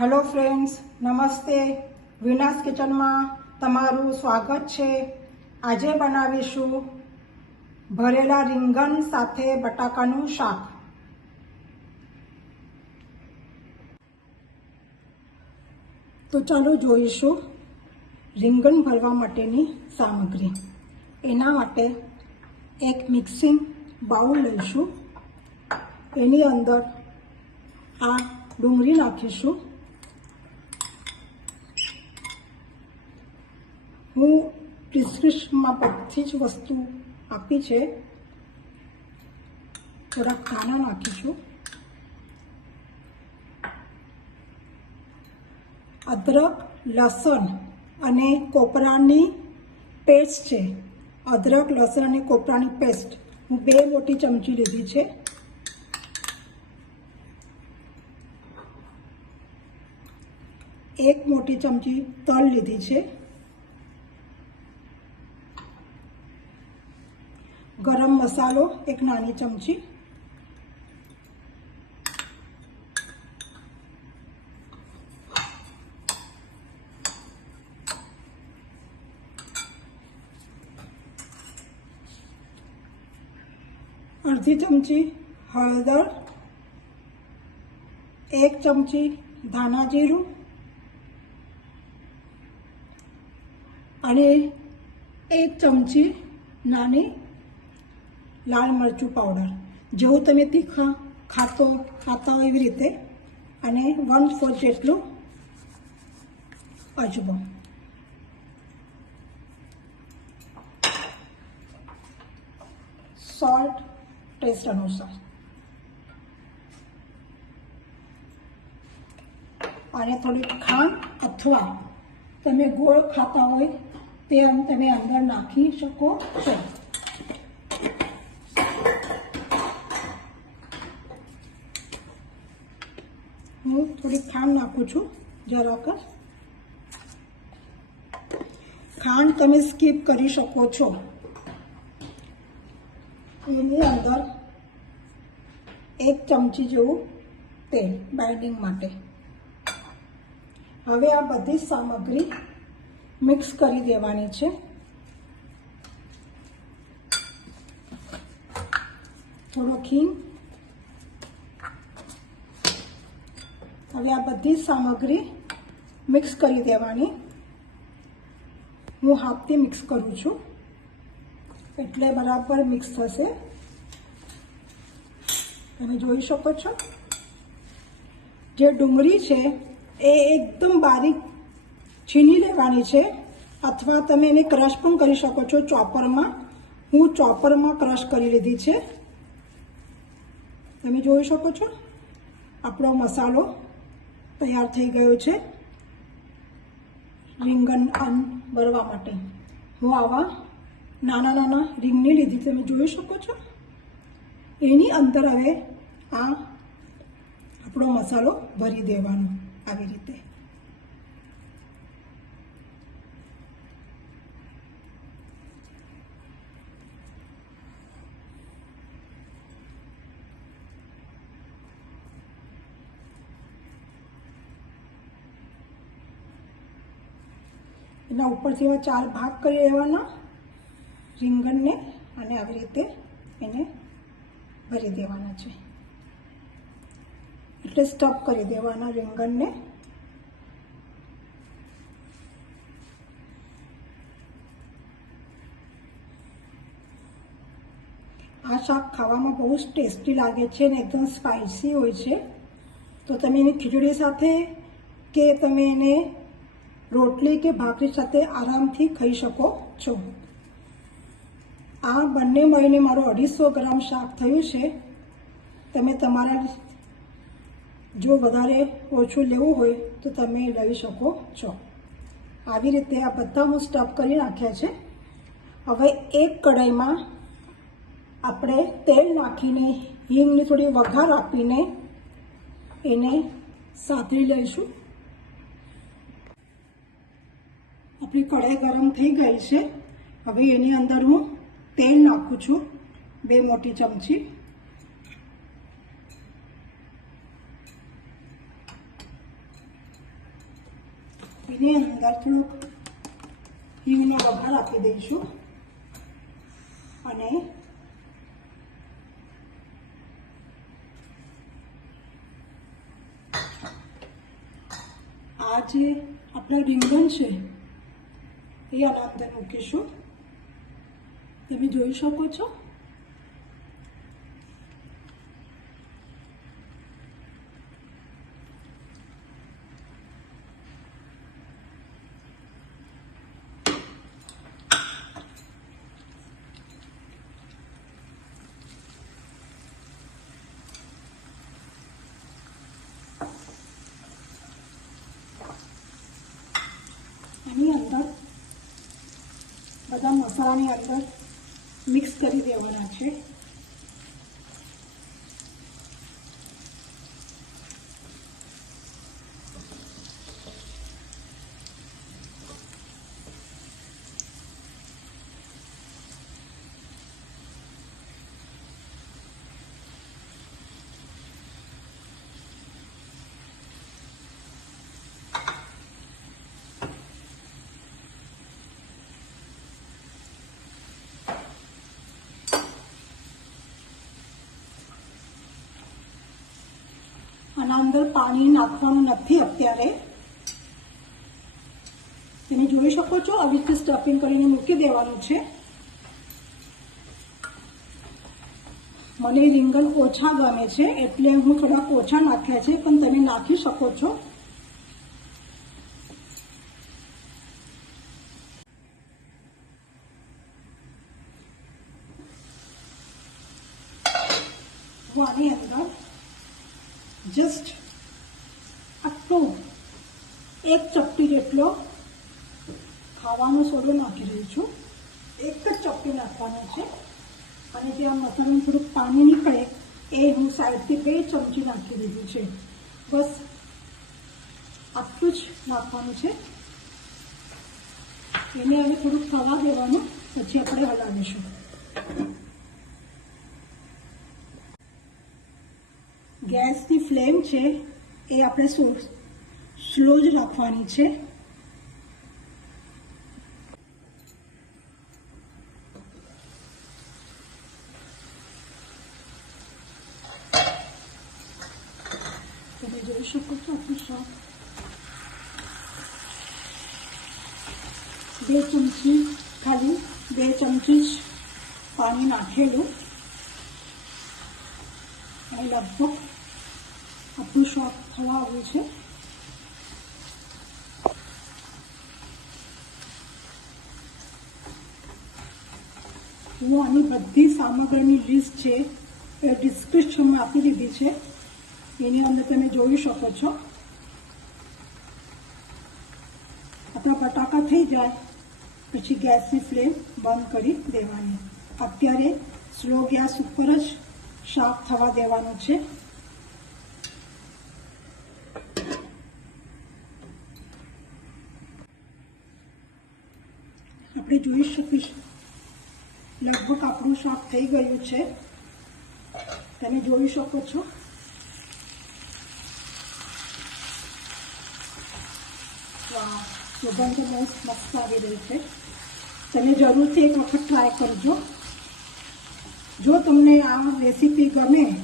Hello friends નમસ્તે વિનાસ કિચનમાં તમારું સ્વાગત છે. આજે બનાવીશું ભરેલા રીંગણ સાથે બટાકાનું શાક. તો ચાલો જોઈશું રીંગણ ભરવા માટેની સામગ્રી. એના માટે એક મિક્સિંગ બાઉલ લઈશું. એની અંદર આ ડુંગળી નાખીશું. હું પ્રિસ્ક્રિપ્શનમાં બધી જ વસ્તુ આપી છે. થોડાક દાણા નાખીશું. અદરક, લસણ અને કોપરાની પેસ્ટ છે. અદરક, લસણ અને કોપરાની પેસ્ટ. હું બે મોટી ચમચી લીધી છે. એક મોટી ચમચી તલ લીધી છે. ગરમ મસાલો એક નાની ચમચી. અડધી ચમચી હળદર, એક ચમચી ધાણા જીરું અને એક ચમચી નાની લાલ મરચું પાવડર જેવું તમે તીખા ખાતો ખાતા હોય એવી રીતે, અને વન ફોર જેટલું અજમો. સોલ્ટ ટેસ્ટ અનુસાર. અને થોડી ખાંડ અથવા તમે ગોળ ખાતા હોય તે તમે અંદર નાખી શકો છો હું થોડી ખાંડ નાખું છું જરાક. ખાંડ તમે સ્કીપ કરી શકો છો. એની અંદર એક ચમચી જેવું તેલ બાઇન્ડિંગ માટે. હવે આ બધી સામગ્રી મિક્સ કરી દેવાની છે. થોડો ખીંગ હવે આ બધી સામગ્રી મિક્સ કરી દેવાની. હું હાથથી મિક્સ કરું છું. એટલે બરાબર મિક્સ થશે. તમે જોઈ શકો છો. જે ડુંગળી છે, એ એકદમ બારીક છીની લેવાની છે. અથવા તમે એને ક્રશ પણ કરી શકો છો ચોપરમાં. હું ચોપરમાં ક્રશ કરી લીધી છે. તમે જોઈ શકો છો આપણો મસાલો. તૈયાર થઈ ગયો છે. રીંગણ અન્ન ભરવા માટે. હું આવા નાના નાના રીંગણી લીધી. તમે જોઈ શકો છો. એની અંદર હવે આ આપણો મસાલો ભરી દેવાનો આવી રીતે. એના ઉપરથી એવા ચાર ભાગ કરી લેવાના રીંગણને અને આવી રીતે એને ભરી દેવાના છે. એટલે સ્ટફ કરી દેવાના રીંગણને. આ શાક ખાવામાં બહુ જ ટેસ્ટી લાગે છે અને એકદમ સ્પાઇસી હોય છે. તો તમે એની ખીચડી સાથે કે તમે એને રોટલી કે ભાખરી સાથે આરામથી ખાઈ શકો છો. આ બંને મળીને મારું અઢીસો ગ્રામ શાક થયું છે. તમે તમારા જો વધારે ઓછું લેવું હોય તો તમે લઈ શકો છો. આવી રીતે આ બધા હું સ્ટફ કરી નાખ્યા છે. હવે એક કઢાઈમાં આપણે તેલ નાખીને, હિંગની થોડી વઘાર આપીને એને સાતરી લઈશું. આપણી કઢાઈ ગરમ થઈ ગઈ છે. હવે એની અંદર હું તેલ નાખું છું, બે મોટી ચમચી. એની અંદર થોડુંક હિંગનો વઘાર આપી દઈશું. અને આ જે આપણા રીંગણ છે એ આના અંદર મૂકીશું તમે જોઈ શકો છો એની અંદર બધા મસાલાની અંદર મિક્સ કરી દેવાના છે આના અંદર પાણી નાખવાનું નથી અત્યારે. તમે જોઈ શકો છો આવી રીતે સ્ટફિંગ કરીને મૂકી દેવાનું છે. મને રીંગણ ઓછા ગમે છે, એટલે હું થોડાક ઓછા નાખ્યા છે, પણ તમે નાખી શકો છો હું આની અંદર જસ્ટ આટલો એક ચપટી જેટલો ખાવાનો સોડો નાખી રહી છું. એક જ ચપટી નાખવાનો છે. અને જે આ મસાલાનું થોડુંક પાણી નીકળે, એ હું સાઈડથી બે ચમચી નાખી દીધું છે. બસ આટલું જ નાખવાનું છે. એને હવે થોડુંક થવા દેવાનું, પછી આપણે હલાવીશું. ગેસની ફ્લેમ છે, એ આપણે સ્લો જ રાખવાની છે તમે જોઈ શકો છો આપણું શાક બે ચમચી ખાલી બે ચમચી જ પાણી નાખેલું અને લગભગ આપણું શાક થવા આવ્યું છે હું આની બધી સામગ્રીની લિસ્ટ છે, એ ડિસ્ક્રિપ્શનમાં આપી દીધી છે. એની અંદર તમે જોઈ શકો છો. આપણા બટાકા થઈ જાય, પછી ગેસની ફ્લેમ બંધ કરી દેવાની. અત્યારે સ્લો ગેસ ઉપર જ શાક થવા દેવાનું છે. આપણે જોઈ શકીશું. લગભગ આપણું શાક થઈ ગયું છે. તમે જોઈ શકો છો. સુગંધ બહુ મસ્ત આવી રહી છે. તમે જરૂરથી એક વખત ટ્રાય કરજો. જો તમને આ રેસીપી ગમે,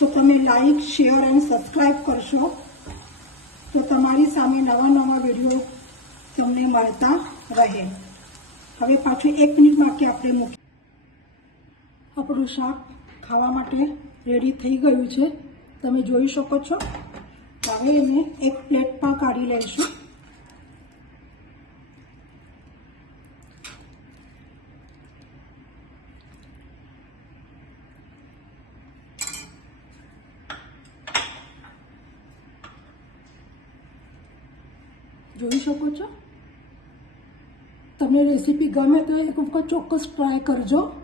તો તમે લાઈક શેર અને સબસ્ક્રાઈબ કરશો. તો તમારી સામે નવા નવા વીડિયો તમને મળતા રહે. હવે પાછું એક મિનિટ માટે આપણે મૂકી આપણું શાક ખાવા માટે રેડી થઈ ગયું છે. તમે જોઈ શકો છો. હવે એને એક પ્લેટમાં કાઢી લઈશું. જોઈ શકો છો? તમને રેસીપી ગમે તો એક વખત ચોક્કસ ટ્રાય કરજો.